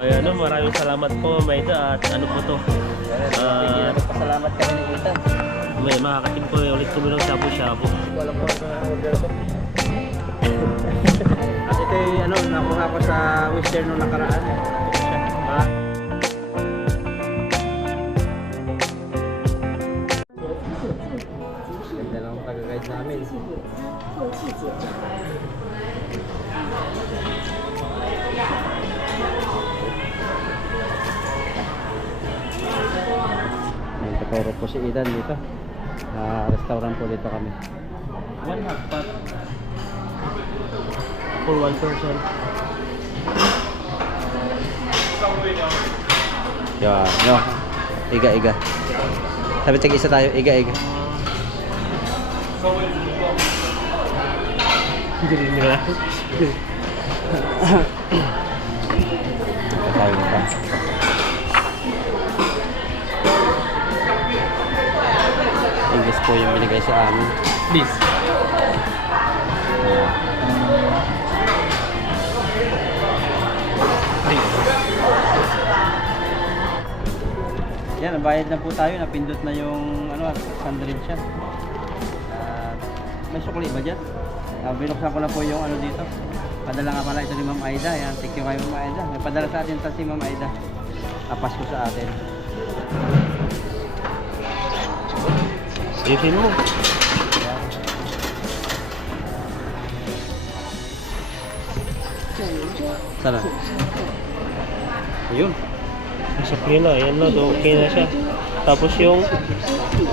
Ay ano, maraming salamat po Maida at ano po to. Pasalamat kami ni Ethan. May makakatim po ulit kami ng shabu-shabu. Wala po na order ko. At ito yung ano, nakuha ko sa Western nung nakaraan. Ganda lang ang taga-guide namin. May katuro po si Ethan dito. Restaurant po dito kami. One hot pot for one person. Yan, no. Iga. Sabi tig isa tayo, iga. Hindi rin nila. Tayo na pa. English po yung binigay sa amin. Please. Yan, nabayad na po tayo. Napindot na yung ano, sandwich siya. May sukli ba dyan? Binuksan ko na po yung ano dito. Padala nga pala ito ni Ma'am Aida. Yan, thank you kay Ma'am Aida. May padala sa atin si Ma'am Aida. Apas ko sa atin. Sipin mo. Sana. Ayun. Sakli na, ayan na, okay na siya. Tapos yung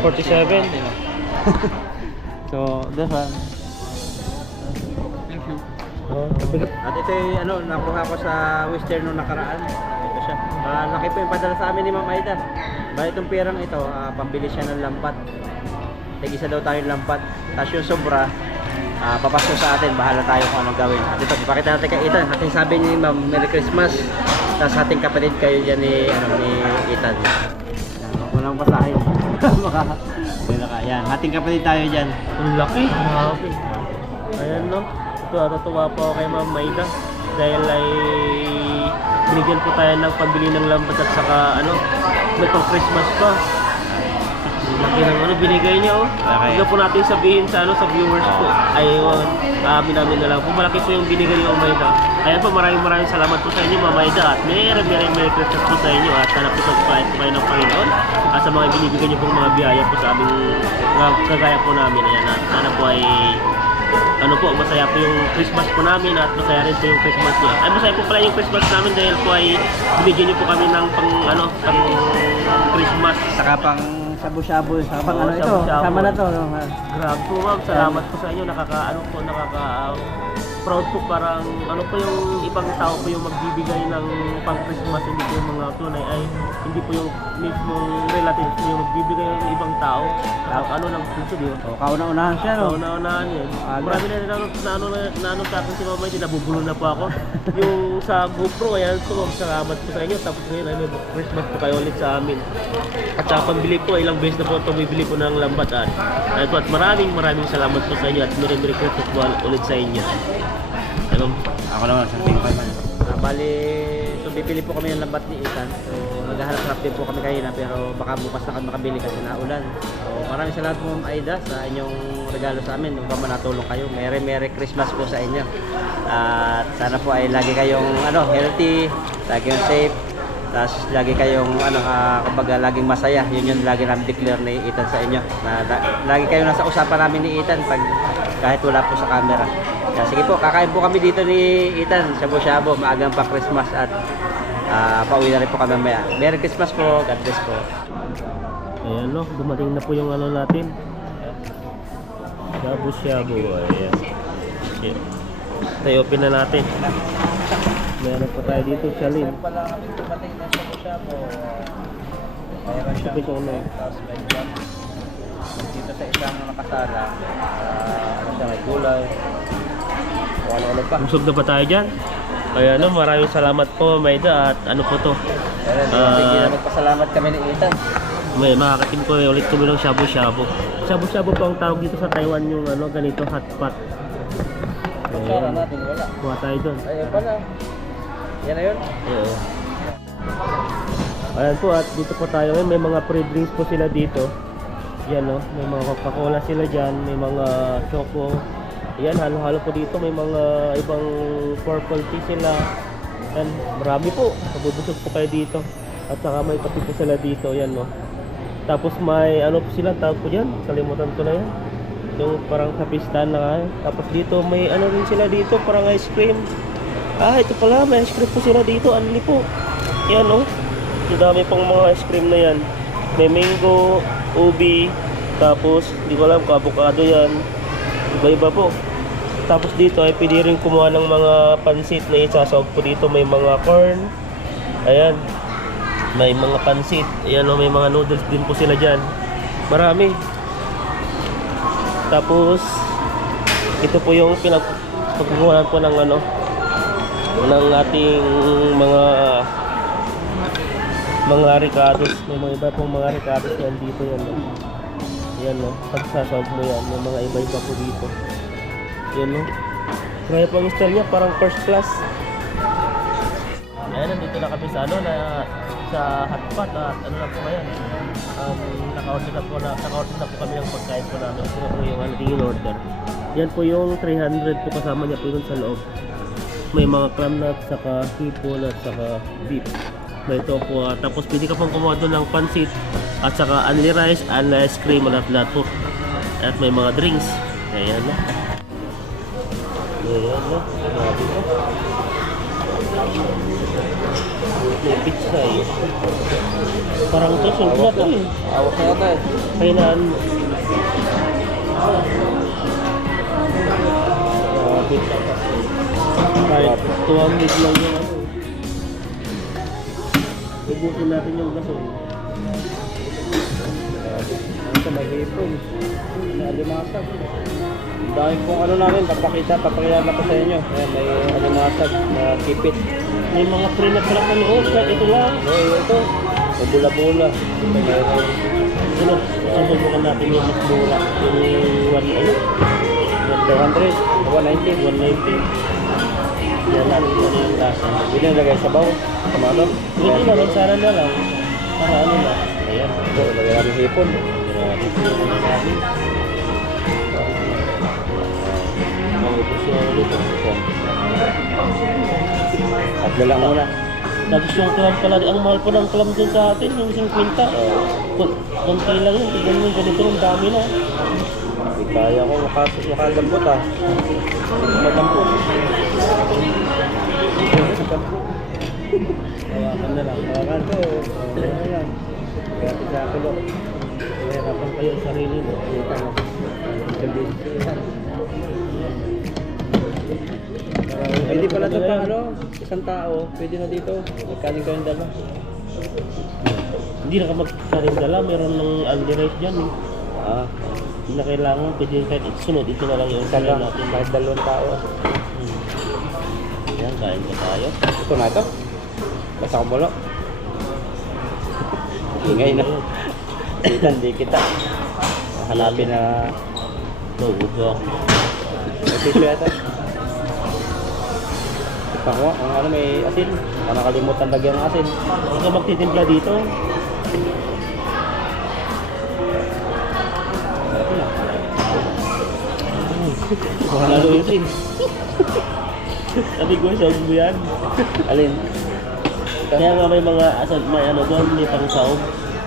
47. So, diba? At ito yung ano, nakuha ko sa Western nung nakaraan. Ito siya. Laki po yung padala sa amin ni Ma'am Aida. Bali itong perang ito, pambili siya ng lampat. Tig-isa daw tayong lampat. Tapos yung sobra, papasko sa atin. Bahala tayo kung anong gawin. At ito, ipakita natin kay Ethan. Ating sabi ni Ma'am, Merry Christmas. Tapos ating kapatid kayo dyan ni Ethan. Walang pasahin. Yan, ating kapatid tayo dyan. Ang laki. Grabe. Ayan no. Tuwa po ako kay Ma'am Maida. Dahil ay binigyan po tayo ng pambili ng lambat at saka ano, may pang Christmas pa. Laki ng ano binigay niya oh. Okay. Huwag po natin sabihin sa ano sa viewers po. Ayun, amin namin na lang po. Malaki po yung binigay ni Maida. Ayan po, maraming salamat po sa inyo Ma'am Maida. At Merry Christmas po sa inyo. At sana po sa-provide po kayo ng Panginoon. At sa mga binibigyan niyo pong mga biyaya po sa aming kagaya po namin. Ayan, at sana po ay ano po, masaya po yung Christmas po namin at masaya rin po yung Christmas niya. Ay, masaya po pala yung Christmas namin dahil po ay binigyan niyo po kami ng pang Christmas. Saka pang shabu-shabu, saka pang ano ito, shabu-shabu. sama na to. No? Grabe po ma'am, salamat po sa inyo. Proud po, parang ano po yung ibang tao po yung magbibigay ng pang Christmas, hindi po yung mga tunay ay hindi po yung mismong relatives po yung magbibigay ng ibang tao. Ano ng puso yun. So, kauna-unahan siya, no? Kauna-unahan yun. Marami na ano sa akin si Mama, hindi nabubulo na po ako. Yung sa GoPro, ayan po, salamat po sa inyo. Tapos ngayon ay may Christmas po kayo ulit sa amin. At saka pambili po, ilang beses na po ito bibili po ng lambat at maraming salamat po sa inyo at Merry Christmas po ulit sa inyo. Ano? Ako naman, sa tingin man. Bali, so bibili po kami ng lambat ni Ethan. So, naghahanap din po kami kanina pero baka bukas na kami makabili kasi naulan. So, maraming salamat po Ma'am Aida sa inyong regalo sa amin. Nung ba natulong kayo. Merry Christmas po sa inyo. At sana po ay lagi kayong healthy, lagi kayong safe. Tapos lagi kayong kumbaga laging masaya. Yun lagi namin declare ni Ethan sa inyo. Lagi kayong nasa usapan namin ni Ethan kahit wala po sa camera. Kaya sige po, kakain po kami dito ni Ethan, shabu-shabu, maagang pa Christmas at pauwi na rin po kami mamaya. Merry Christmas po, God bless po. Ayan no, dumating na po yung ano natin. Shabu-shabu, ayan. Okay. Tayo, open na natin. Meron pa tayo dito, Chalin. Pala kami dumating na shabu-shabu. Mayroon siya. Tapos may jam. Dito sa isang nakasala, may gulay. Ano pa. Busog na ba tayo dyan? Kaya ano, maraming salamat po Maida at ano po to. Nagpasalamat kami ni Ethan. May makakatim po ulit kami ng shabu-shabu. Shabu-shabu po ang tawag dito sa Taiwan yung ano, ganito hot pot. Ayan natin, wala. Kuha tayo doon. Ayun pala. Yan na yun? Oo. Ayan po, at dito po tayo ngayon. May mga free drinks po sila dito. Yan no, may mga Coca-Cola sila dyan, may mga choco. Yan, halo-halo po dito. May mga ibang purple tea sila. Yan, marami po. Mabubusog po kayo dito. At saka may kape po sila dito. Yan no. Tapos may ano po sila, tawag po dyan. Kalimutan ko na yan. Yung parang kapistan na kayo. Tapos dito may ano rin sila dito, parang ice cream. Ah, ito pala, may ice cream po sila dito. Anli po. Yan no. Ang dami pong mga ice cream na yan. May mango, ubi, tapos hindi ko alam kung avocado yan. Iba-iba po. Tapos dito ay pwede rin kumuha ng mga pansit na isasawag po dito. May mga corn. Ayan. May mga pansit. Ayan o, may mga noodles din po sila dyan. Marami. Tapos ito po yung pagkukuhanan po ng ano, ng ating mga ricados. May mga iba pong mga ricados yan dito yan no. Yan no, pagsasawag mo yan. May mga iba-iba po dito. Yan no. Kaya pang style niya parang first class. Ayan, nandito na kami sa ano na sa hotpot at ano na po ngayon. Naka-order na po kami ng pagkain po namin. Ito na po yung ano din order. Yan po yung 300 po kasama niya po yun sa loob. May mga clam nuts, saka hipon at saka beef. May tofu. Tapos pwede ka pong kumuha doon ng pansit at saka only rice, only ice cream, lahat po. At may mga drinks. Ayan na. Ayan na. Grabe po. May pizza eh. Parang ito, sulog na ito eh. Awak na yata eh. Kailangan mo. Kahit 200 lang yung ano. Ubusin natin yung gasol. Ito may hipon. Alimasag. Dahil kung ano namin, papakilala ko sa inyo. Ayan, may alimasag na kipit. May mga free na pala panood. Ito lang. Ito. May bula-bula. Ito, susubukan natin yung mas mura. Yung 200, 190. 190. Yan natin kung ano yung lasa. Hindi nilagay sa baw. Kamado. Hindi naman, sana na lang. Para ano na. Ayan. Ito, lagay namin hipon. Grabe po yung namin. Maubos yung ano dito. At lang muna. Tapos yung clam pala, ang mahal po ng clam dun sa atin, yung 50. Kunti lang yun, tignan mo yung ganito, ang dami na. Hindi kaya ko makalambot ah. Malambot. Hawakan na lang. Hawakan to. Ayan. Kaya sa kulo. Hirapan kayo ang sarili mo. Pwede pala ito pang ano, isang tao, pwede na dito. Magkaling kayong dala. Hindi na ka magsaring dala, meron ng only rice dyan eh. Hindi na kailangan, pwede kahit sunod, ito na lang yung Isa lang, natin. kahit 2 tao. Yan, kain ka tayo. Ito na ito. Basta kong bulo. Ingay na. Hindi kita. Hanapin na. Ugo. May tissue yata. Ipangwa, ang ano may asin. Nakalimutan lagyan ng asin. Hindi ka magtitimpla dito. Lalo yun eh. Sabi ko, siya mo yan. Alin? Kaya nga may mga asal, may ano doon, may pang saog.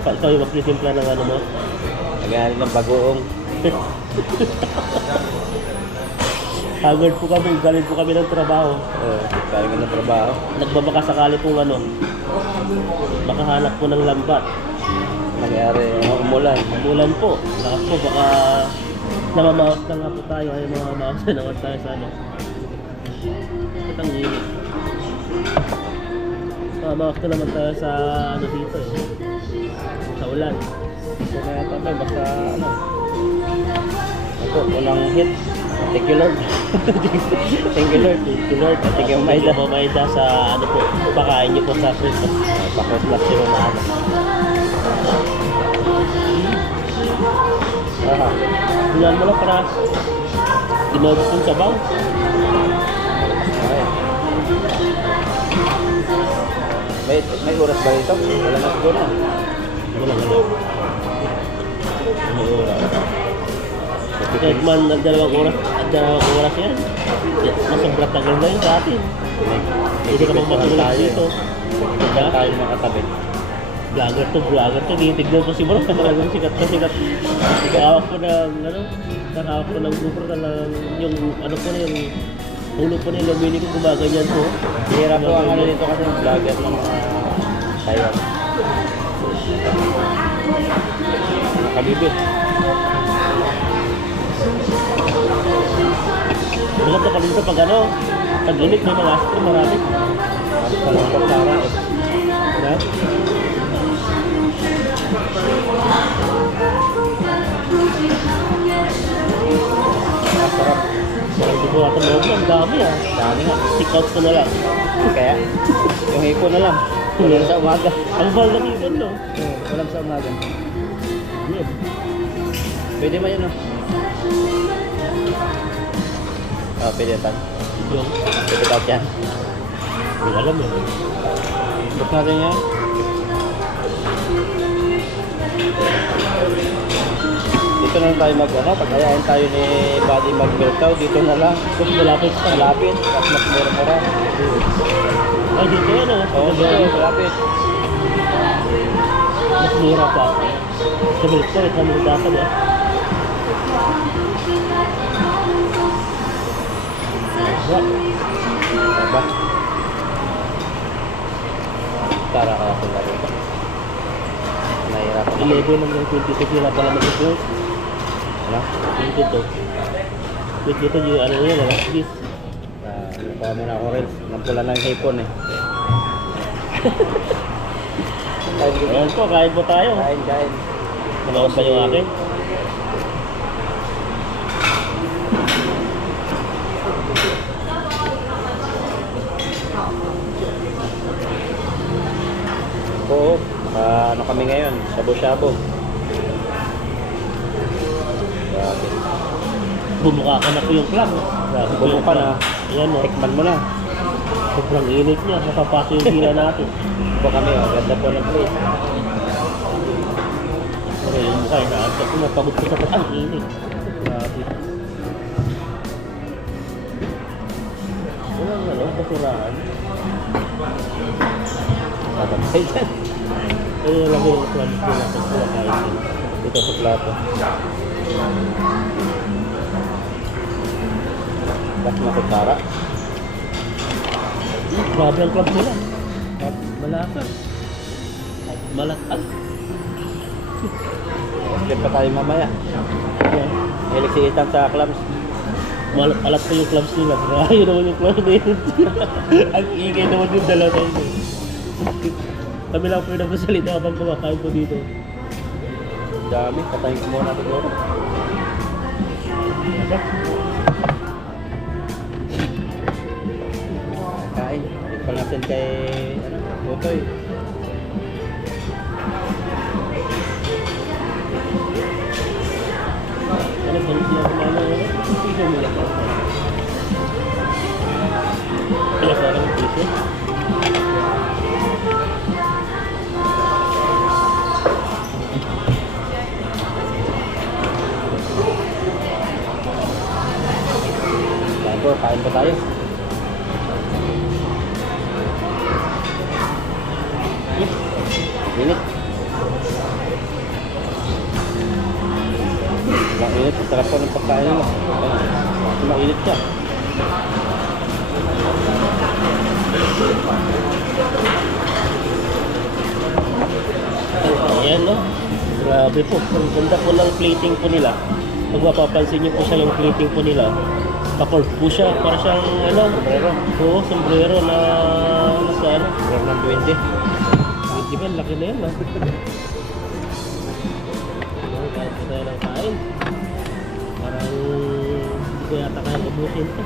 Ikaw yung magtitimpla ng ano mo. Lagyan ng bagoong. Haggard po kami, galing po kami ng trabaho. Galing ka ng trabaho. Nagbabaka sakali pong ano, makahanap po ng lambat. Nangyari, umulan. Umulan po. Lakas po, baka namamaos na nga po tayo. Ay, mamamaos na naman tayo sa ano. Ba't ang init? Mamamaos na naman tayo sa ano dito eh. Sa ulan. Ito na yata ito, basta ano. Ito, unang hit. Thank you Lord. Thank you Lord. Thank you Lord. Thank you Maida. Maida sa ano po, pakain niyo po sa Christmas. Pa-Christmas yun na ano. Tingnan mo lang para dinobos yung sabaw. May oras ba ito? Wala na siguro. Wala. Ano oras? Kahit man ang dalawang oras yan. Masobra tagal na yun sa atin. Hindi ka pang matulog dito. Diyan tayo makatabi. Vlogger to. Tinitignan ko si Bro. Talagang sikat na sikat. Nakahawak ko ng, nakahawak ko ng GoPro na lang, yung, yung ulo po nila, mini ko gumaganyan po. Hira po ang ano dito kasi vlogger ng mga Taiwan. Nakabibit. Bulat na kanina pag tag-init may mga astro, marami. Walang pagkara eh. Diba? Masarap. Parang di ko ata loob ang dami Dami nga. Stick out ko na lang. Kaya, yung hipon na lang. Ulam sa umaga. Ang mahal ng ibon, no? Ulam sa umaga. Yun. Pwede mo yun, no? Pwede yan. Yung, Pwede ba yan? hindi alam eh. Buk natin yan. Dito na lang tayo pag-ayain tayo ni Buddy mag-milkaw, dito na lang. Kasi malapit pa. Malapit, at mas mura-mura. Ay, dito yan, oh. Oo, dito, malapit. Mas mura pa. Sa milk sa milk dapat, eh. Diba? Tara ka ako lagi. Nahihirapan ako. 11 hanggang 22 sila pala mag-upload. Ano? 22. 22 yung ano yun, alas 10. Nakuha mo na ako rin. Nampula na yung hipon eh. Ayan po, kain po tayo. Kain. Malawas pa yung akin. Oo. Ano kami ngayon? Shabu-shabu. Grabe. Bumuka ka na po yung club. Grabe po yung Bumuka na. club. Ayan, oh. Tikman mo na. Sobrang init niya. Nakapasok yung hila natin. Ito kami oh. Ganda po ng plate. Pero yung mukha, inaantok ko. Napagod ko sa ang init. Grabe. Walang basurahan. Tatapay dyan. Ayun lang yung club ko na pagkakain. Dito sa plato. Tapos makutsara. Grabe ang club nila. At malakas. At malatag. Skip pa tayo mamaya. Ayan. Hilig si Ethan sa clams. Alat pa yung clubs nila. Ayaw naman yung club na yun. Ang ingay naman yung dalawa na yun. Kami lang po yung nagsasalita habang kumakain po dito. Dami. Patayin ko muna siguro. Diba? Kain. Balik pa natin kay Butoy. Ano ba yung sila kumano yun? Piso mo lang. Kaya parang piso. Kain pa tayo. Init. Mainit. Sarap po ng pagkain mo. Mainit siya. Ayan, no? Grabe po. Ang ganda po ng plating po nila. Pag mapapansin niyo po siya yung plating po nila, pa-curve po siya. Para siyang, Sombrero. Oo, sombrero na sa ano. Sombrero ng 20. Di ba, laki na yan, ha? Kahit po tayo ng kain. Parang hindi ko yata kaya ubusin ito.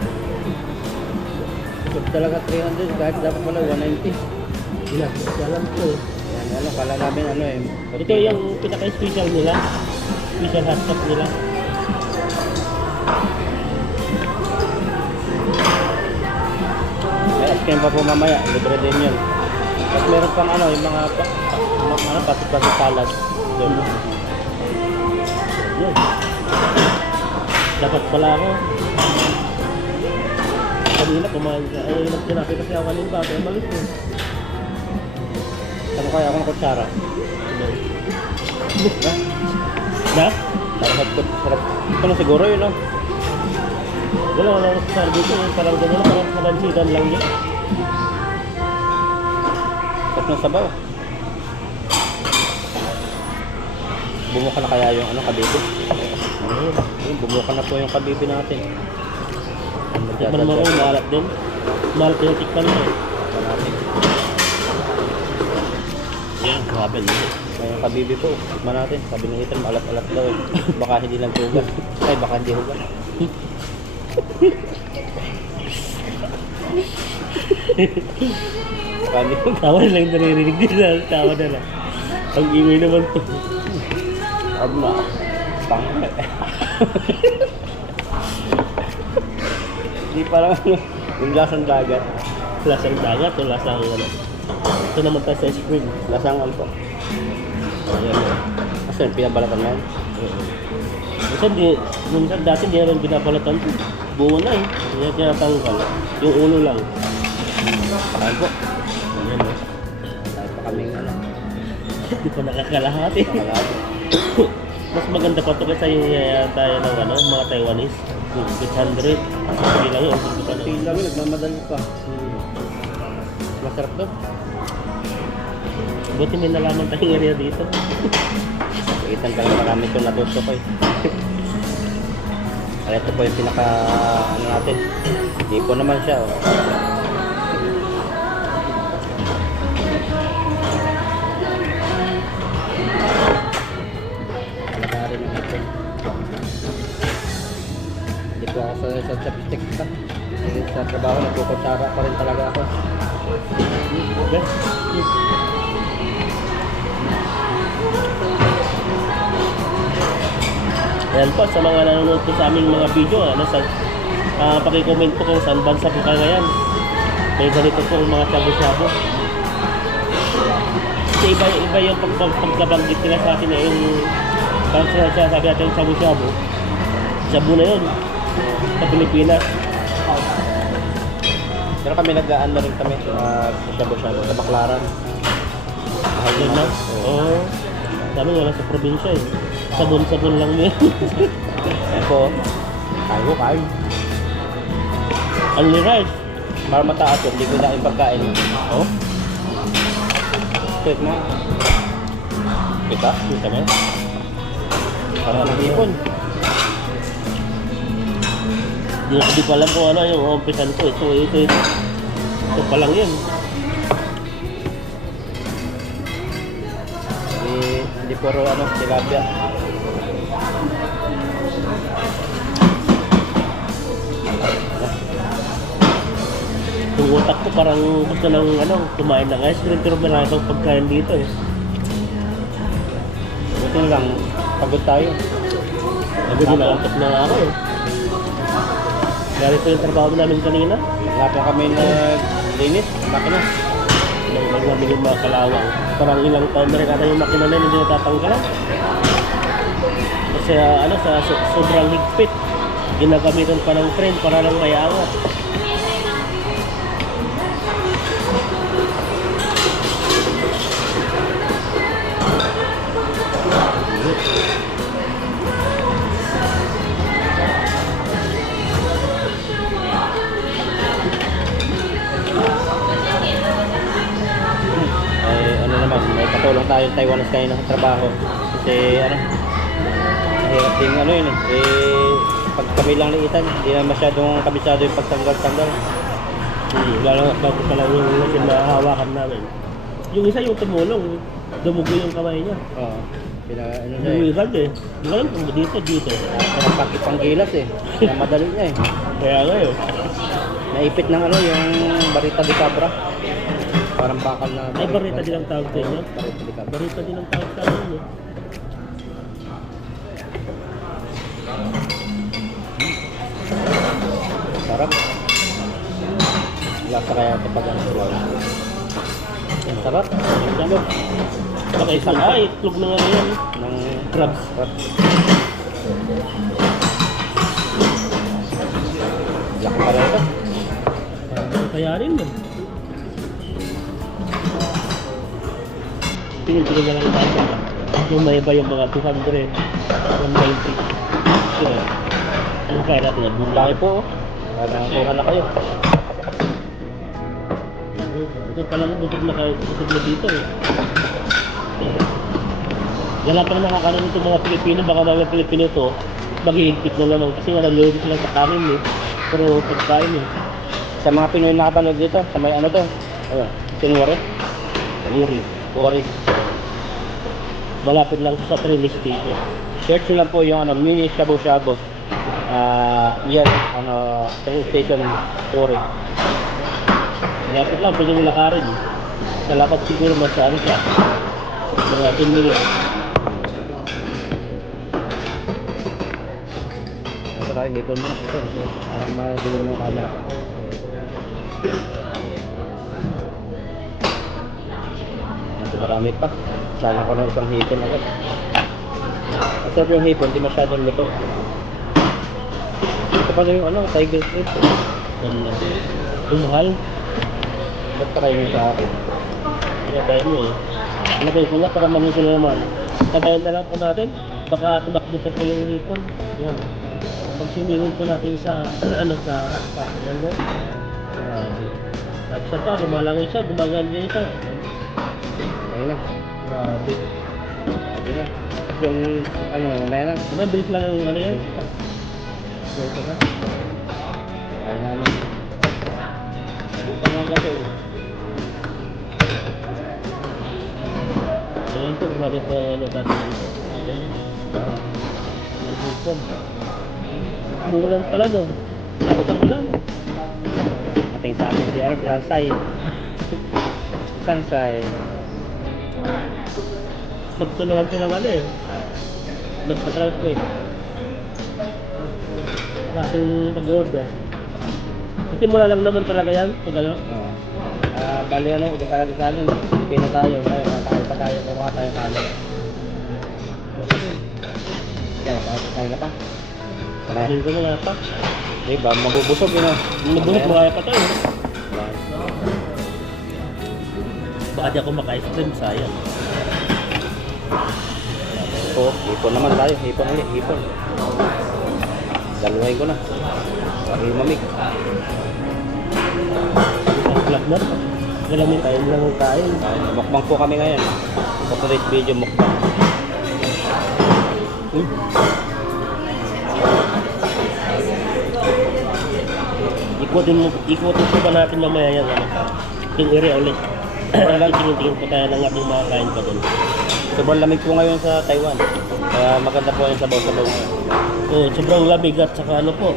Ito talaga 300 kahit dapat pala 190. Ilan, siya lang ito eh. Yan, ano, kala namin ano eh. Ito yung pinaka-special nila. Special hotdog nila. May ice cream pa po mamaya. Libre din yun. Tapos meron pang ano, yung mga basit-basit salad. Doon. Yun. Dapat pala ako. Kanina kumain ka. Ay, nagtinapit kasi ako kanina ba? Kaya malis ko. Ano kaya ako ng kutsara? Na? Sarap. Ito na siguro yun, no? Wala sa service eh. Parang gano'n lang. Parang kabansitan lang yun. Tapos ng sabaw. Bumuka na kaya yung ano, kabibi? Ayun, bumuka na po yung kabibi natin. Tikman mo ko, malat din. Malat din yung tikman mo eh. Natin. Yan, grabe yun. Yung kabibi po, tikman natin. Sabi ng Ethan, maalat-alat daw eh. Baka hindi lang hugas. Ay, baka hindi hugas. Baka hindi hugas. Tawa na lang naririnig din na. Tawa na lang. Ang ingay naman to. Abma. Pangkat. Hindi parang yung lasang dagat. Lasang dagat o lasang ano. Ito naman tayo sa spring. Lasang alpo. Ayan o. Kasi pinabalatan na yan. Minsan dati hindi naman binabalatan. Buo na eh. Hindi na tinatanggal. Yung ulo lang. Pakain po. Ayan o. Dahil pa kaming ano. Hindi pa nakakalahati. Nakalado. Mas maganda pa ito kasi yung tayo ng ano, mga Taiwanese. 800. Hindi lang yun. Pila mo, nagmamadali pa. Masarap to. Buti may nalaman tayong area dito. Itan talaga marami itong natuso ko eh. Kaya ito po yung pinaka ano natin. Tipo naman siya. Oh. Rin yung ito. Hindi po ako sa chopstick pa. Sa trabaho, nagkukutsara pa rin talaga ako. Okay. Ayan po, sa mga nanonood po sa aming mga video, pakicomment po kung saan bansa po kayo ngayon. May ganito po ang mga shabu-shabu. Kasi iba yung pagkabanggit nila sa atin yung parang sinasabi natin yung shabu-shabu. Shabu na yun sa Pilipinas. Pero kami nag-ano rin kami sa shabu-shabu sa Baclaran. Ayun lang. Oo. Dami wala sa probinsya eh. Sabon-sabon lang yun. Ayan po. Kain ko, kain. Only rice. Para mataas yun, hindi ko na yung pagkain. Oh, Wait mo. Kita? kita mo. Para ng hipon. Di ko alam kung ano yung umpisan ko. Ito pa lang yun. Hindi puro ano, tilapia. Yung utak ko parang gusto lang kumain ng ice cream pero marami pang pagkain dito eh. Buti lang, pagod tayo. Sabi ko naantok na ako eh. Ganito yung trabaho namin kanina. Wala pa kami naglinis, makina. Nang namin yung mga kalawang. Parang ilang taon na rin ata yung makina na hindi natatanggalan. Kasi sa sobrang higpit. Ginagamitan pa ng trend para lang mayawa. May katulong tayo sa Taiwanese kayo sa trabaho. Kasi mahirap din yun pag kami lang liitan, hindi na masyadong kabisado yung pagtanggal-tanggal. Lalo bago pala yung nahahawakan namin. Yung isa yung tumulong, dumugo yung kamay niya. Oo. Siya Bumigan eh. Hindi ko alam kung dito. Panggilas kaya madali niya Kaya ngayon. Naipit ng yung barita de cabra. Parang bakal na Ay, barita din ang tawag sa inyo? Barita de cabra. Barita din ang tawag sa inyo. Sarap. Lasa kaya ito pag ano. Sarap. Ano? Baka isang itlog na nga yan. Ng Crabs. Laki pala ito. Kaya rin man. Tingin-tingin na lang tayo. Yung may iba yung mga 200, 190. Sino? Ano kaya natin yan? Laki po. Nakakuha na kayo. Ito palang busog na kayo. Busog na dito eh. Wala pa na nakakanan nito mga Pilipino. Baka mga Pilipino to maghihigpit na naman. Kasi nga nalulog sila sa kanin eh. Pero pagkain eh. Sa mga Pinoy na nakapanood dito, sa may ano to? Ano? Sinwari? Uri. Ori. Malapit lang sa Trilis dito. Search nyo lang po yung ano, mini shabu-shabu. Yan, ano, train station Ori. Malapit lang. Pwede nila karin eh. Sa lakad siguro mas ano siya. Mga 10 minutes. Saka hipon mo. Ito, parang magulong mo kala. Ito marami pa. Sana ko na isang hipon agad. Masarap yung hipon, di masyadong luto. Ito pa yung ano, tiger fruit. Mahal. Ba't pa kayo sa akin? Kaya tayo mo eh. Lagay ko nga para manusin na naman. Tagayin na lang po natin. Baka tumakbo sa yung hipon. Yan. Pag sinilin po natin sa ano sa yan mo. At sa pa, lumalangin siya, gumagaan din siya. Ayun lang. Grabe. Ayun lang. Yung ano, mamaya lang. Diba, bilis lang yung ano yan. Ito ka. Ayun na lang. Bukang nga kasi. Ayan po, grabe pa ano natin dito. Ang hipon. Mulan pala no. Takot ang ulan. Ating sa akin si Arab, Sansay. Sansay. Magtulungan ko naman eh. Nagpatrans ko eh. Kasing mag-order. Kasi mula lang naman talaga yan. Pag ano. Bali ano, ito tayo sa akin. Pili na tayo. Kakain pa tayo. Kukuha tayo kanin. Yan, kakain na pa. Hindi ko na nga pa. Diba, mabubusog yun o. Nabunot mo kaya pa tayo. Baka di ako maka-ice cream, sayang. Oo, hipon naman tayo. Hipon ulit, hipon. Dalawain ko na. Para lumamig. Ang vlog na. Galamit tayo lang ang kain. Mukbang po kami ngayon. Corporate video mukbang. Ikutin po ba natin mamaya yan, ano? Yung area ulit. Tingin-tingin po tayo ng ating mga kain pa doon. Sobrang lamig po ngayon sa Taiwan. Kaya maganda po yung sabaw-sabaw ngayon. Oo, sobrang lamig at saka ano po,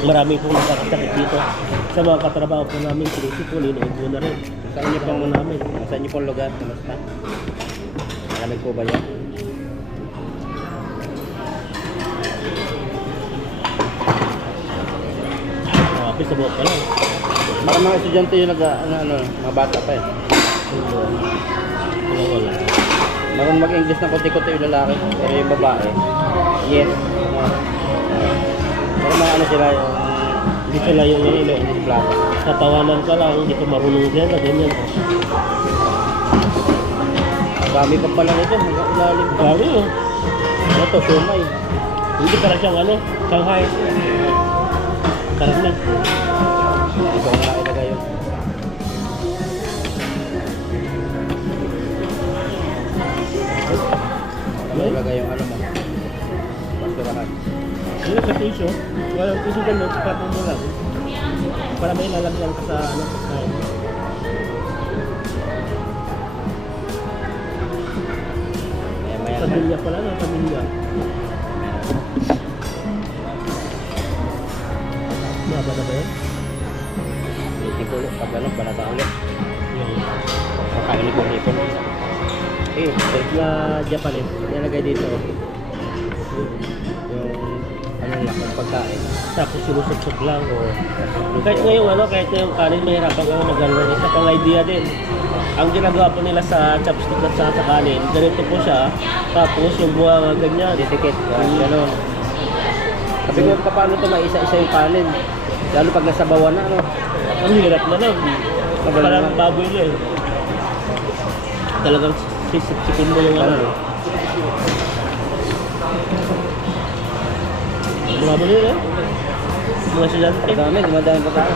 marami pong nakakasakit dito. Sa mga katrabaho po namin, sinisip po, linuod po na rin. Saan niyo pong namin. Saan niyo pong lugar? Kamusta? Malamig po ba yan? Kapis sa buhok pa lang. Parang mga estudyante yung mga bata pa eh. Wala. Marunong mag-English ng konti-konti yung lalaki, pero yung babae, yes. Pero mga ano sila yung Hindi sila yung ano, plata. sa tawanan ka lang, hindi ka marunong dyan na ganyan. Ang dami pa pala nito, hanggang ilalim pa. Grabe oh. Ano to, sumay. Hindi para siyang ano, Shanghai. Karne. Ito ang nailagay yun. Nailagay yung ano mo. Pasturahan. Yun sa tissue. Walang tissue dyan, tapos mo lang. Para may lalagyan ka sa ano, sa Maya pamilya pala, no? Pamilya. Mahaba na ba yun? Itik ulit, pag ano, balata ulit. Yung Kakain ni Pong-ipon. Eh, na Japanese. nilagay dito. Yung ano lang, yung pagkain. Tapos sinusok-sok lang. Kahit ngayong ano, kahit ngayong kanin, mahirapan ka mag-alwa. Isa pang idea din. ang ginagawa po nila sa chopstick at sa kanin, ganito po siya. Tapos yung buha ganyan. Didikit. Gano'n. Sabi ko, paano ito maisa-isa yung kanin? Lalo pag nasabawan na, ano? Ang hirap na lang. Tagal Parang na. baboy na eh. Talagang sisip-sipin mo yung ano. Mga mo nila. Mga estudyante. Madami, dumadami pa tayo.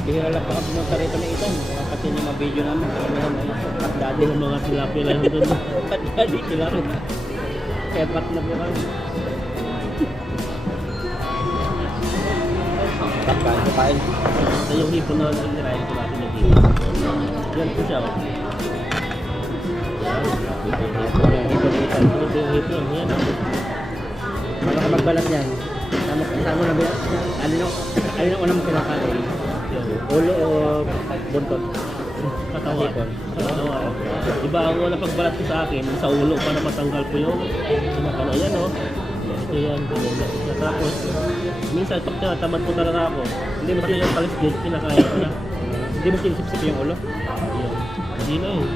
Bihira lang pa pumunta rito na ito. Kasi yung mga video namin, karamihan ay patdadi. Yung mga tilapia lang doon. Patdadi sila rin. Kaya pat na po kami. Kain. Ito yung hipon na nirahin ko natin yung hipon. Yan po siya. Oh. Ito yung hipon. Yan. Bago ka magbalat yan, saan mo nabilat? Alin ang unang mo kinakain? Ulo o buntot? Katawan. Katawan. Iba ang una pagbalat ko sa akin, sa ulo para matanggal po yung ano yan oh. Ito yan. Tapos, minsan pag tinatamad ko talaga ako, hindi mo yung talis din, pinakain ko na. Hindi mo sinisip-sip yung ulo? Yan. Hindi na eh.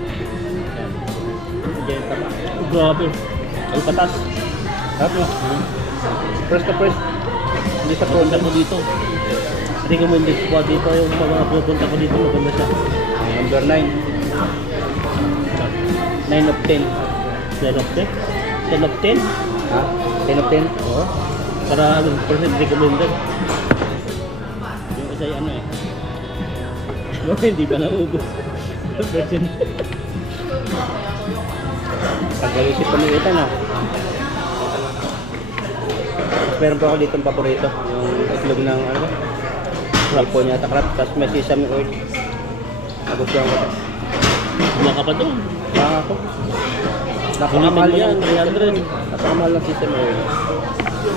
Diyan yung taba. Grabe. Ang patas. Tapos, first to first, hindi sa Pupunta product. ko dito. Recommended ko dito yung mga pupunta ko dito. Maganda siya. Number 9. 9 of 10. 10 of 10? 10 of 10? Ha? 10 of 10? Oo. Para 100% recommended. Yung isa yung ano eh. No, hindi pa naubos. Version. Pag-isip pamigitan ah. Tapos meron pa ako dito ang paborito. Yung itlog ng ano ba? Rapo niya, takrap. Tapos may sesame oil. Nagustuhan ko ito. Mga ka pa doon. Baka ako. Napakamahal yan. 300. Napakamahal ng sesame oil.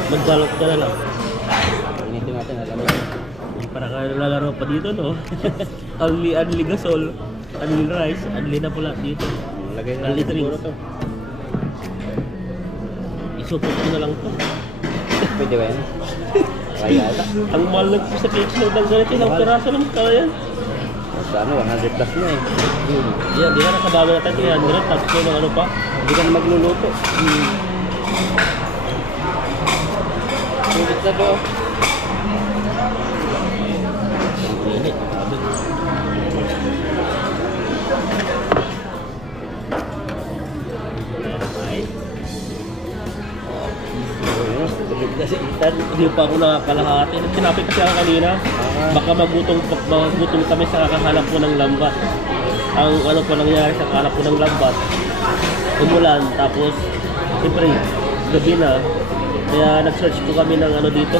Magbalot ka na lang. Initin natin, alam mo. Para ka lalaro pa dito, no? Only gasol, only rice, only na pula dito. Lagay na Only natin siguro drinks. to. Isupot ko na lang to. Pwede ba yan? Kaya ata. Ang mahal lang po sa cake slow ng ganito, ilang Mahal. piraso lang kaya yan. Sa ano, 100 plus na eh. Yan, di ba nakababa natin 300, tapos yung ano pa. Hindi ka na magluluto. Sulit na to. Init, grabe. Ay, Sulit na si Ethan. hindi pa ako nakakalahati. Sinapit kasi ako kanina, baka magutom kami sa kakahanap po ng lambat. Ang ano po nangyari sa kahanap po ng lambat, umulan, tapos siyempre, gabi na. Kaya nag-search po kami ng ano dito,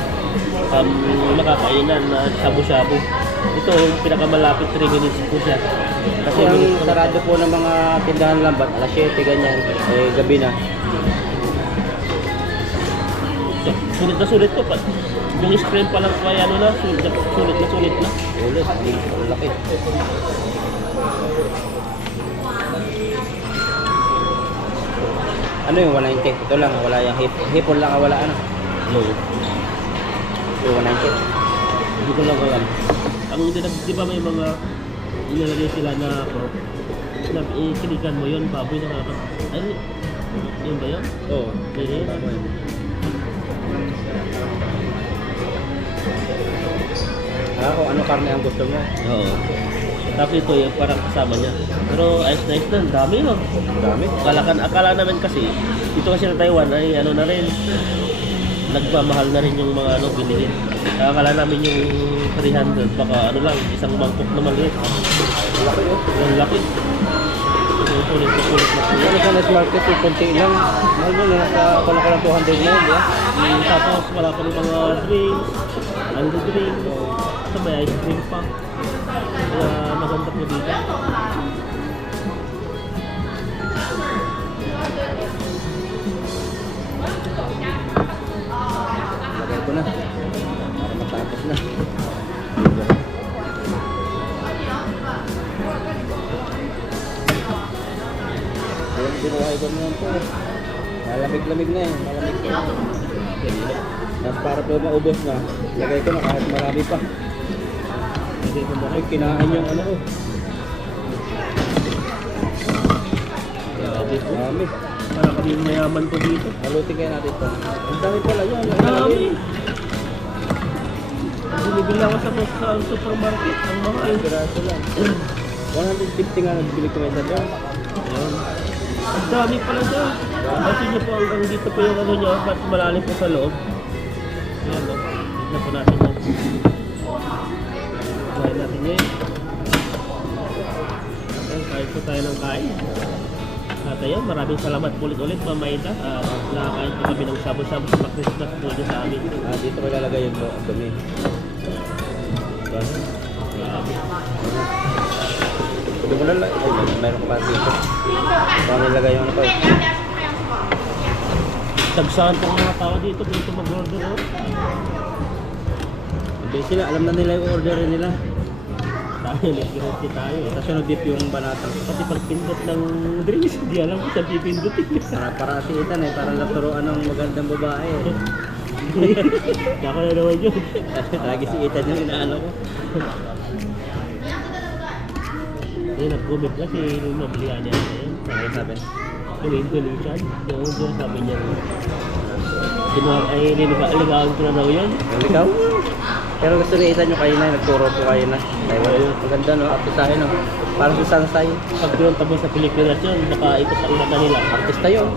makakainan na shabu-shabu. Ito, yung pinakamalapit 3 minutes po siya. Kasi ang sarado po ng mga tindahan lambat, alas 7 ganyan, eh gabi na. Sulit po pa. Yung screen pa lang po ay ano na, sulit na. Ulit, ang laki. Ano yung 190? Ito lang, wala yung hipon lang, wala ano. No, Yung 190. hindi ko lang alam. Ang di ba may mga inilagay sila na ako, na ikinikan mo yun, baboy na nga. Ay, yun ba yun? Oo. Ganyan. Kung ano karne ang gusto mo. Oo. Tapos ito yung parang kasama niya. Pero ayos na ayos na, ang dami no. Ang dami. Akala namin kasi, dito kasi na Taiwan ay ano na rin, nagmamahal na rin yung mga ano binili. Akala namin yung 300, baka ano lang, isang mangkok na maliit. Laki yun. Ang laki. Sulit na sulit. Ano sa next market, yung konti lang. Mahal mo na, nasa kulang-kulang 200 na yun, di ba? Tapos wala pa rin mga drinks, under drink, sabay ice cream pa. Kaya maganda po dito. Lagay ko na. Para matapos na. Dinuhay ko naman po. Malamig-lamig na eh. Malamig. Tapos para po maubos na, lagay ko na kahit marami pa. Hindi ko Ay, kinain yung ano ko. Grabe po. Marami. Para kami mayaman po dito. Halutin kaya natin ito. Ang dami pala yan. Ang Marami. Binibili ako sa supermarket. Ang mga Ay, piraso lang. 150 nga nagbili ko isa doon. Ayun. Ang dami pala siya. Kasi nyo po hanggang dito po yung ano nyo, ba't malalim po sa loob. Ayan o. Tignan po natin yan. Kain natin yan. Ayan, kain po tayo ng kain. At ayun, maraming salamat ulit-ulit Ma'am Aida. Nakakain po kami ng sabo-sabo sa Christmas po dito sa amin. Dito ko ilalagay yung dumi. Yan. Grabe. Hindi mo na lang. Ay, mayroon ka pa dito. Baka nilagay yung ano pa. Tagsahan po ang mga tao dito mag-order. Oh. Hindi sila, alam na nila yung orderin nila. Tayo, nag-guilty tayo. Tapos sunod dito yung banatang. Pati pagpindot ng drinks, hindi alam ko saan pipindutin. Para si Ethan eh, para naturoan ng magandang babae eh. Ako na naman yun. Lagi si Ethan yung inaano ko. Ayun, nag-comment na si Mablian niya. Ano sabi? Tuloy-tuloy yung sabi niya. Kinuha ay aligawan ko na daw yun. Ang ikaw? Pero gusto ni Ethan yung kayo na, nagturo po kayo na. Ayun, maganda no, artista no. Parang si Sansay. Pag pinunta mo sa Pilipinas yun, nakaikot ang mata nila. Artista yun.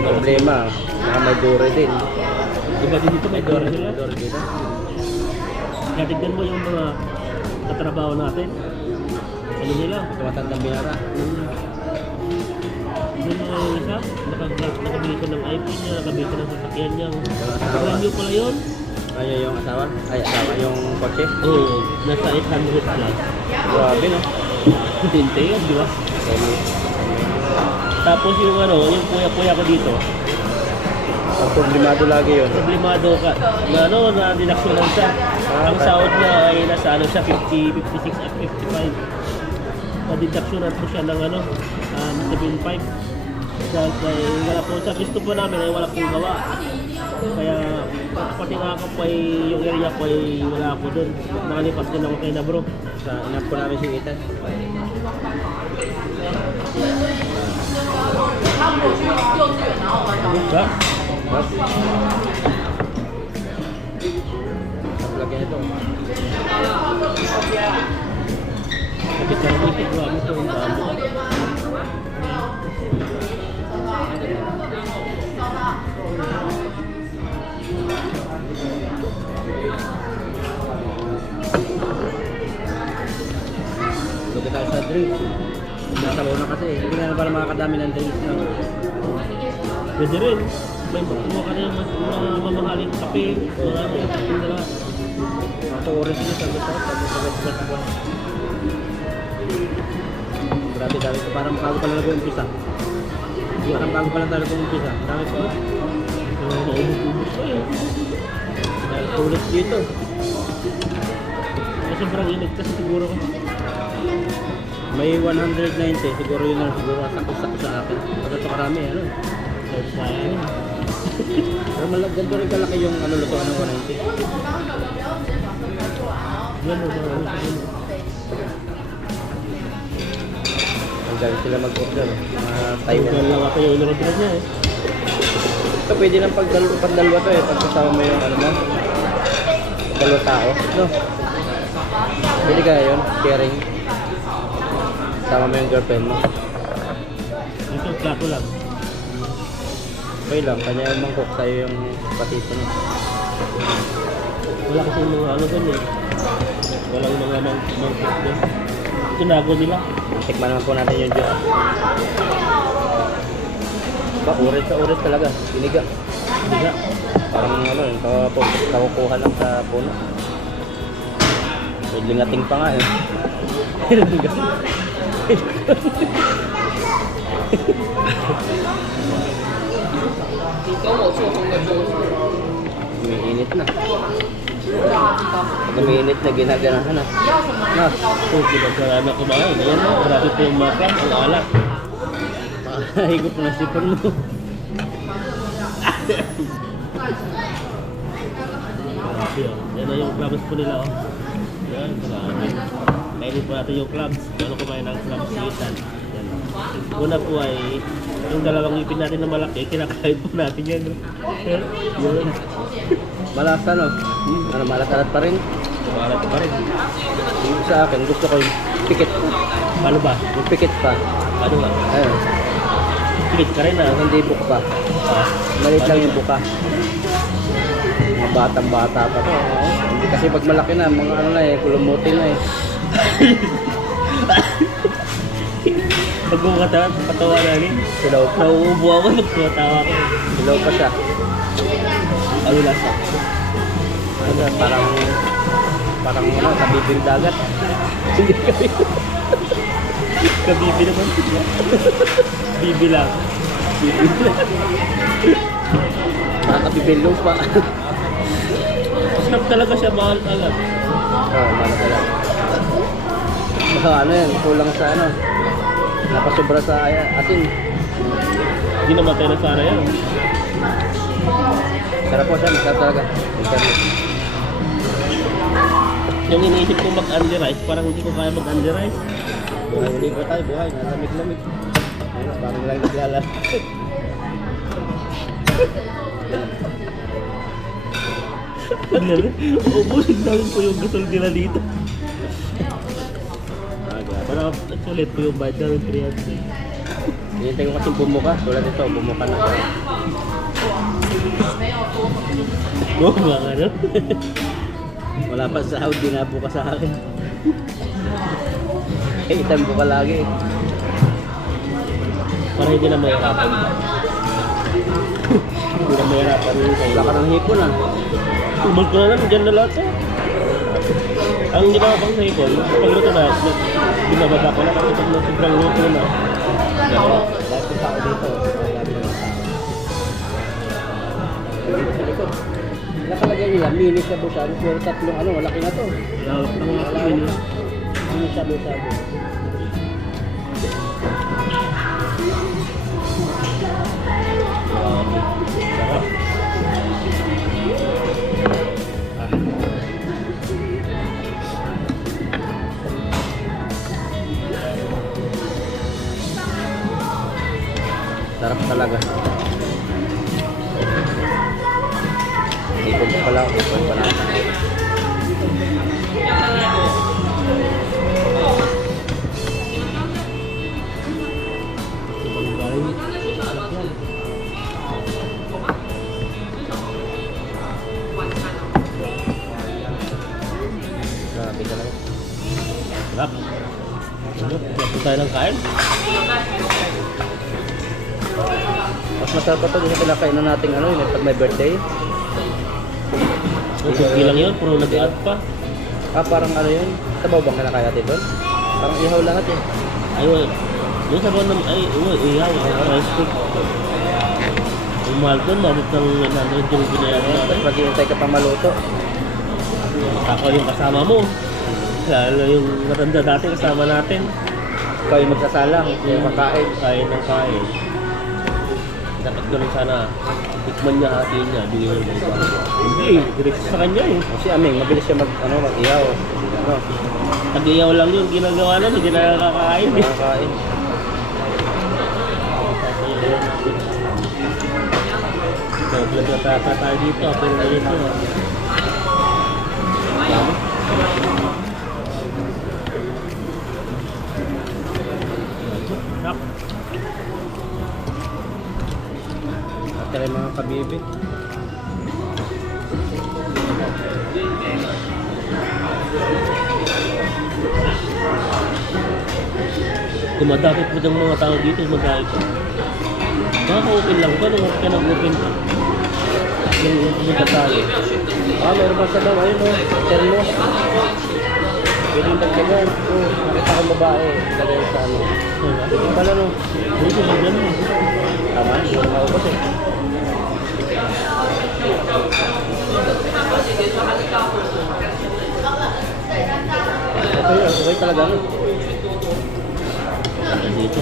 Problema, baka may dure din. Diba din dito may dora nila? Dure dito. Kaya tignan mo yung mga katrabaho natin. Ano nila? Tumatandang binara. Yung mga isa, nakabili ko ng iPhone niya, nakabili ko ng sasakyan niya. Brand new pala yun. Kaya yung asawa? Ay, asawa, yung kotse? Oo, nasa 800 plus. Grabe no? Tinte yun, di ba? Tapos yung ano, yung kuya-kuya ko dito, Ang problemado lagi yun. problemado ka, na ano, na dinaksyonan siya. Ang sahod niya ay nasa ano siya, 50, 56 at 55. Na-deductionan po siya ng ano, 7.5. Dahil wala po sa gusto po namin ay wala pong gawa. Kaya pati nga ako po ay yung area po ay wala ako doon. Nakalipas din ako kay na bro. Sa inap po namin si Ethan. Ba? Bas? Lagyan ito. Kapit na rin ito, grabe po yung damo. Lugay tayo sa drinks. Nasa luna kasi. Hindi nga pala makakadami ng drinks na. Pwede rin. May kumuha ka na yung mga mamahaling kape, mga kape na lahat. Ako orange nyo sa gusto. Tapos sa website ko. Grabe dami ko. Parang bago pa lang nag-uumpisa. Parang bago pa lang tayo nag-uumpisa. Dami ko. Maubos-ubos ko eh. Dahil ulit dito. Sobrang init kasi siguro ko. May 190. Siguro yun lang. Siguro sakto-sakto sa akin. Pag ito karami. Ano? Sayang. Pero ganito rin kalaki yung ano lutuan ng 190. Yan o, marami sa ganun. Ang galing sila mag-order. Mga Taiwan. Taiwan lang ako yung in-order niya eh. Ito pwede lang pagdalwa to eh. Pag kasama mo yung ano mo. Dalawa tao. No? Pwede kaya yun? Sharing. Sama mo yung girlfriend mo. Ito, plato lang. Okay lang. Kanya yung mangkok. Sa'yo yung patito niya. Wala kasi yung mga ano doon eh. Walang mga mangkok doon. Tinago nila. Tikman naman po natin yung Diyos. Ba, urit sa urit talaga. Iniga. Hindi. Parang ano, yung kakukuha lang sa puno. May lingating pa nga eh. Umiinit na. Umiinit na ginaganahan na. Na, So, pinagkarami ako kumain. Ayan o, grabe po yung mapa. Ang alat. higop na sipon mo. Yun. Yan na yung clubs po nila, oh. Yan, grabe. Kainin po natin yung clubs. Ano kumain ng clubs sitan. Yan. Una po ay yung dalawang ngipin natin na malaki, kinakain po natin yan. No? Yun. Malasa, no? Ano, malasalat pa rin. Malat pa rin. Yung sa akin, gusto ko yung pikit. Paano ba? Yung pikit pa. Ano ba? Ayun. Pikit ka rin, ah. Hindi buk pa. Ah. Maliit lang yung buka. Mga batang-bata pa to. Hindi kasi pag malaki na, mga ano na eh, kulumutin na eh. Pag kumatawa, patawa na rin. Silaw pa. Nauubo ako, nagkumatawa ko. Silaw pa siya. Ano lasa? Ano, parang ano, sa bibing dagat. Hindi kami. Kabibi naman siya. Bibi lang. Bibing lang. Nakakabibilong pa. Sarap talaga siya, mahal agad. Oo, mana talaga. Baka ano yan, kulang sa ano. Napasobra sa asin. Hindi namatay na sana yan. Sarap po siya, masarap talaga. Yung iniisip ko mag-under rice, parang hindi ko kaya mag-under rice. Buhay ulit pa tayo, buhay. Nalamig-lamig. Ayun, parang lang naglalas. Ubusin namin po yung gasol nila dito. Parang sulit po yung bayad namin 300. Hinintay ko kasi bumuka. Tulad ito, bumuka na siya. Oo nga nga no? Wala pa sa sahod, di nga buka sa akin. Eh, itan buka lagi. Para hindi na mahirapan ba? Hindi na mahirapan yung Wala ka ng hipon ah. Tumal ko na lang, dyan na lahat eh. Ang ginawa pang sa hipon, pagluto na, binababa ko na kasi pag sobrang luto na. Dahil kung tao dito, marami ng tao. Sa likod. Nakalagay nila, mini shabu-shabu, pero tatlong ano, malaki na to. Lawak ng mga kain. Mini shabu-shabu. Sarap. Sarap talaga. Ipon pala, ipon pala. Ibang galing. Sarap yan. Grabe talaga. Sarap. Ano? Tapos tayo ng kain? Mas masarap pa to dito pinakainan natin ano, yun, pag may birthday. Kunti lang yun, puro nag-add pa. Ah, parang ano yun? Sabaw bang kinakaya natin doon? Parang ihaw lahat eh. Ayun. Yung sabaw ng, iyaw, rice cake. Yung mahal doon, mabot ng 100 yung binayaran natin. Tapos maghihintay ka pa maluto. Ako yung kasama mo. Lalo yung matanda dati kasama natin. Ikaw yung magsasalang, yung makain. Kain ng kain. Dapat ganun sana. Tikman niya, hatiin niya, bigyan niya ng iba. Hindi, direct sa kanya eh. Si Aming, mabilis siya mag-ihaw. Ano, Tag-iyaw lang yung ginagawa na, hindi na nakakain eh. makakain. So, vlog na tayo dito, pero na ito. Sarap. At kaya mga kabibig. Dumadapit po ng mga tao dito, mag-aayos ko. Nakaka-open lang ba? Nung ka nag-open ka? Yung tatalo. Ah, meron pa sa daw, ayun o, termo. Piling dagdagan. Oh, nakita kong babae. Lagay sa ano. Piling pala no. Dito ba dyan eh? Tama, hindi ko nakaubos eh. Okay talaga no. Dito.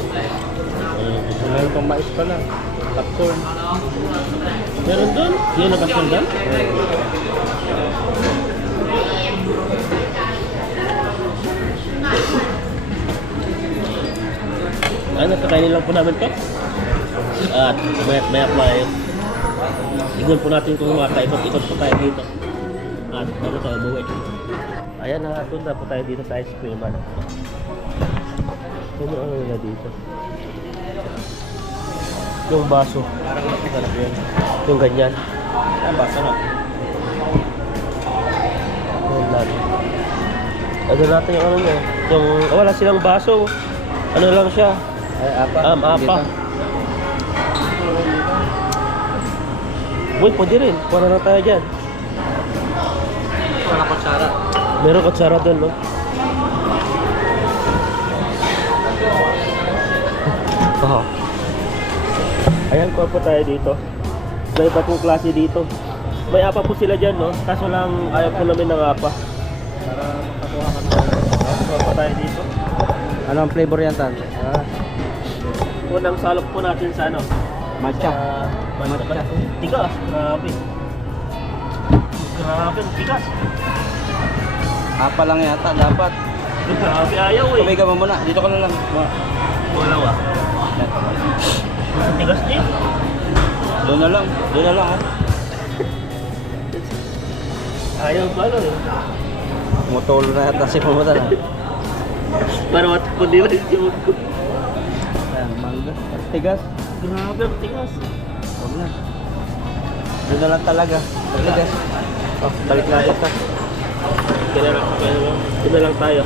Meron pang mais pala. Popcorn. Meron doon? Yan nakasal doon? Kakainin lang po namin to. At maya pa eh. Tignan po natin kung makaikot-ikot po tayo dito. At bago tayo buwi. Ayan, nakatunda po tayo dito sa ice cream. Ano nila dito? Yung baso. Parang masarap yun. Yung ganyan. Ang baso na. Yung natin. Ano natin yung ano niya? Yung wala silang baso. Ano lang siya? Ay, apa. Apa. Uy, pwede rin. Para na tayo dyan. Wala kutsara. Meron kutsara doon, no? Oh. Ayan po tayo dito. May iba pong klase dito. May apa po sila dyan, no? Kaso lang ayaw po namin ng apa. Para makakuha ka ng... Ayan po tayo dito. Ano ang flavor yan, Tan? Unang salok po natin sa ano? Matcha. Matcha. Tigas. Grabe. Grabe, tigas. Apa lang yata, dapat. Grabe, ayaw eh. Tumay ka mo muna. Dito ka na lang. Wala ah. Tigas din. Doon na lang. Doon na lang, ha? Ayaw pala eh. Mutulo na yata si Pumutan, ha? Para matapon din rin yung ko. Ayan, mangga. Tigas. Grabe, ang tigas. Huwag na. Doon na lang talaga. Tigas. Oh, balik na ito. Kaya lang tayo.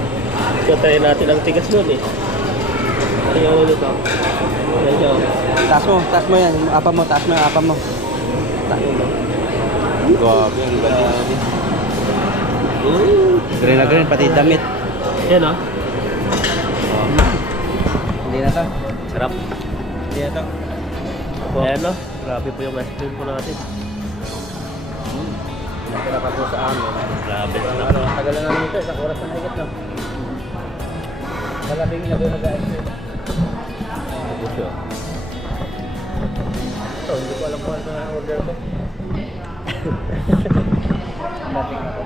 So tayo natin ang tigas nun eh. Tingnan mo dito. Ayan siya. Taas mo yan. Yung apa mo, taas mo yung apa mo. Grabe, ang galing. Green na green, pati damit. Yan oh. Hindi na to. Sarap. Hindi na to. Ayan oh. Grabe po yung ice cream po natin. Nakira pa po sa amin. Grabe. Ano, tagalan namin ito. Isang oras na higit, no? Malabing ilagay mag-ice cream. Ito siya. Ito, hindi ko alam kung ano na order ko. Dating ako.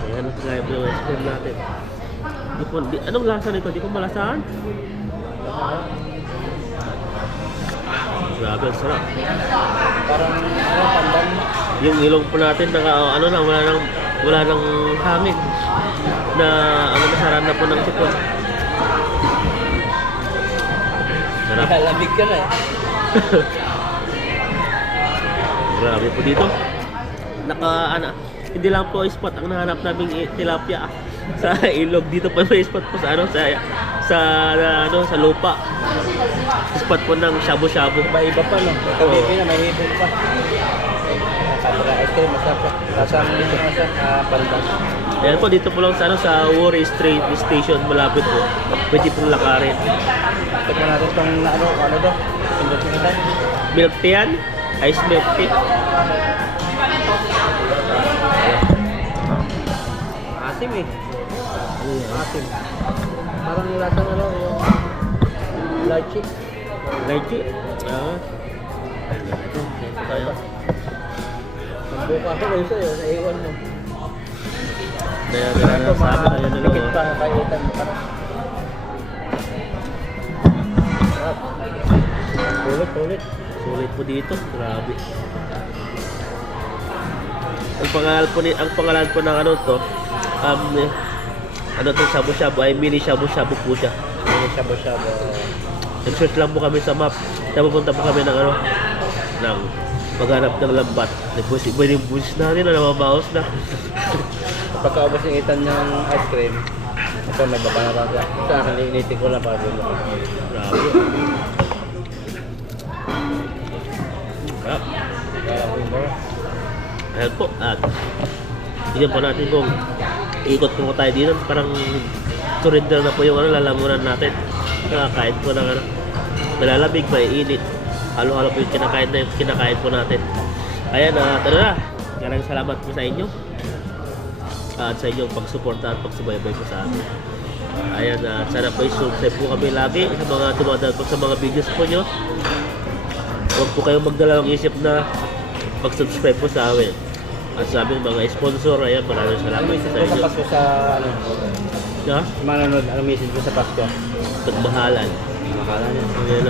Ayan ang kaya po yung ice cream natin. Anong lasa nito? Di ko malasaan. Grabe, ang sarap. Parang, pandan. Yung ilong po natin, wala nang hangin. Nasaran na po ng sipon. Sarap. Lamig ka na eh. Grabe po dito. Hindi lang po spot ang nahanap naming tilapia sa ilog. Dito pa may spot po sa sa lupa. Spot po ng shabu-shabu. Iba pa, no? Kabibi na, may hibig pa. Ice cream, masarap. Lasang dito na siya, pandan. Ayan po, dito po lang sa Warri Street Station, malapit po. Pwede pong lakarin. Tignan natin itong ano daw? Pindot-pindotan. Milk tea yan? Ice milk tea. Asim eh. Asim. Parang lasang ano, yung lychee. Lychee? Ah. Ito tayo. Buka ako kayo sa'yo, sa iwan mo. Kaya sabi tayo na Pikit pa, kaitan mo pa. Ulit. Sulit po dito. Grabe. Ang pangalan po ng ano to, ano to, shabu-shabu ay mini shabu-shabu po siya. Mini shabu-shabu. Nag-search lang po kami sa map. Napupunta po kami ng maghanap ng lambat. Nagbusis natin na namabaos na. Pagkaubos yung itan ng ice cream, ito nagbaba na ba siya. Sa akin, initin ko lang para doon. Grabe. Ayan po. At tignan po natin kung ikot po tayo dito. Parang surrender na po yung lalamunan natin. Kinakain po ng malalamig, maiinit. Halo-halo po yung kinakain po natin. Ayan, tara na. Maraming salamat po sa inyo. At sa inyong pagsuporta at pagsubaybay po sa amin. Ayan, sana po i-subscribe po kami lagi sa mga dumadaan po sa mga videos po nyo. huwag po kayong magdalawang isip na mag-subscribe po sa amin. At sa aming mga sponsor, ayan, maraming salamat Anong message sa mo sa inyo. Pasko sa ano? Na? Manonood, anong message mo sa Pasko? Pagmahalan. Nakakala niyo. Ayan,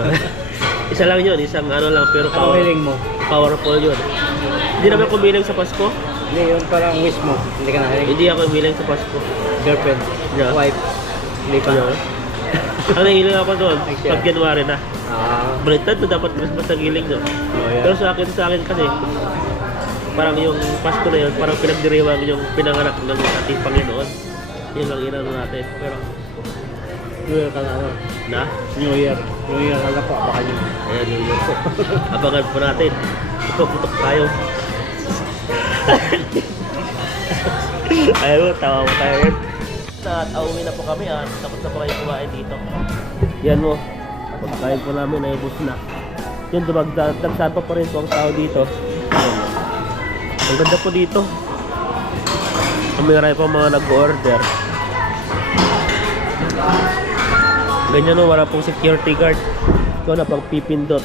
isa lang yun, isang ano lang, pero Anong hiling mo? powerful yun. Hindi naman kumiling sa Pasko. Hindi, yun parang wish mo. Hindi ka nakilig. Hindi ako kumiling sa Pasko. Girlfriend, Yeah. wife, hindi pa. Yeah. Ang nahiling ako doon, Next year. pag January na. Baliktad to, dapat Christmas ang giling doon. Oh, yeah. Pero sa akin kasi, parang yung Pasko na yun, parang pinagdiriwang yung pinanganak ng ating Panginoon. Yun lang inano natin. Pero, New Year ka na ano? na? New Year. New Year ka na po, baka nyo. Ayan, New Year po. Abangan po natin. Putok tayo. Ayaw, tawa mo tayo yun. At auwi na po kami at tapos na po kayo kumain dito. Yan mo. Pagkain po namin ay ubos na. Yun, dagdag pa rin po ang tao dito. Ayan. Ang ganda po dito. Marami po mga nag-order. Ganyan no, wala pong security guard. Ikaw na pang pipindot.